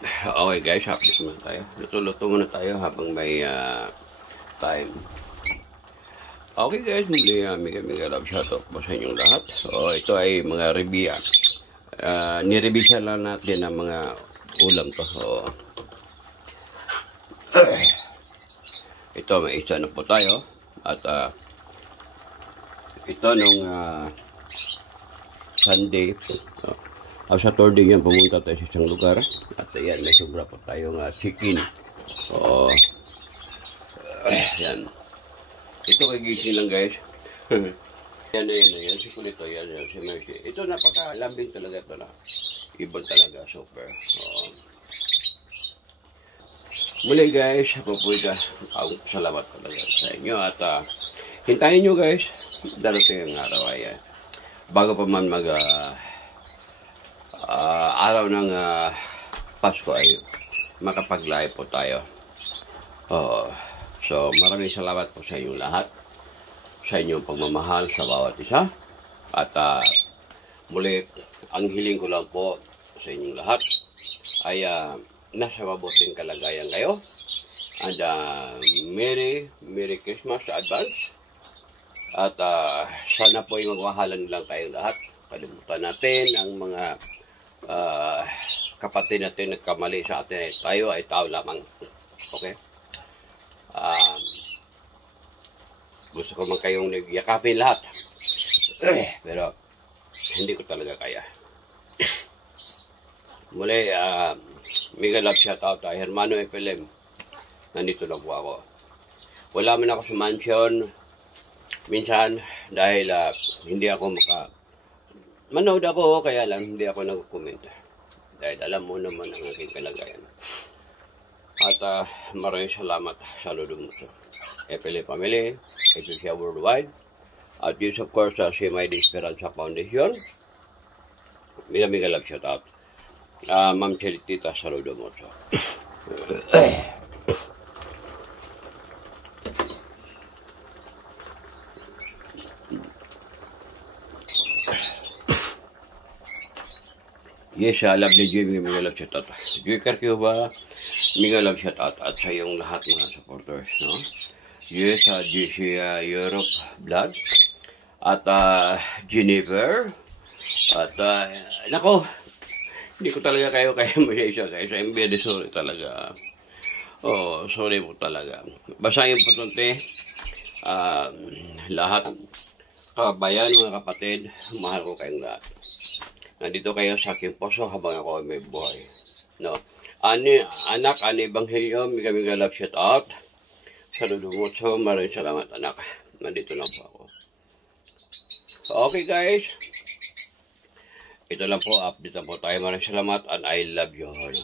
Okay guys, update muna tayo. Luto-luto muna tayo habang may time. Okay guys, muli mega love shoutout po sa inyong lahat. So ito ay mga review. Nirevisa lang natin ang mga ulam to. So, ito may isa na po tayo. At ito nung Sunday. Saturday yan, pumunta tayo sa isang lugar. At ayan, may sobra po tayong chicken. So, yan. Ito kagising lang guys. Yan. Si Kulito, yan. Si Mercy. Ito napaka-lambing talaga ito na. Ibon talaga, super. So, muli guys, pupunta. Salamat talaga sa inyo. At hintayin nyo guys. Darating ang araw ay bago pa man araw ng Pasko ay makapag-live po tayo. So maraming salamat po sa inyong lahat, sa inyong pagmamahal sa bawat isa. At muli, ang hiling ko lang po sa inyong lahat ay nasa mabuting kalagayan kayo. And Merry Christmas sa advance. At sana po ay magwahalan lang tayong lahat. Kalimutan natin ang mga kapatid natin nagkamali sa atin. Tayo ay tao lamang. Okay? Gusto ko man kayong nagyakapin lahat. Pero hindi ko talaga kaya. Muli, mega love shoutout kay Hermano FLM. Nandito lang po ako. Wala man ako sa mansion minsan dahil hindi ako manood ako, kaya lang hindi ako nag-comment dahil alam mo naman ang aking kalagayan. At maraming salamat sa ludo mo to FLM family, Ecclesia Worldwide, at yes of course si My Esperanza Foundation. Mega love shout out Ma'am Chelitita, saludo mo to. Yes, lovely Jimmy, mega love shout out. Joy Carcuba, mega love shout out at sa yung lahat mga supporters, no? Yes, JC Europe Vlog at Jennifer at nako, hindi ko talaga kayo masya guys. I'm very sorry talaga. Oh, sorry po talaga. Basahin po ito, lahat kabayan, mga kapatid, mahal ko kayong lahat. Nandito kayo sa aking puso habang ako may buhay. No? Anak, Ebanghelyo, mega love shout out. Saludo mo. So, maraming salamat anak. Nandito lang po ako. Okay guys. Ito lang po, update lang po tayo. Maraming salamat and I love you all.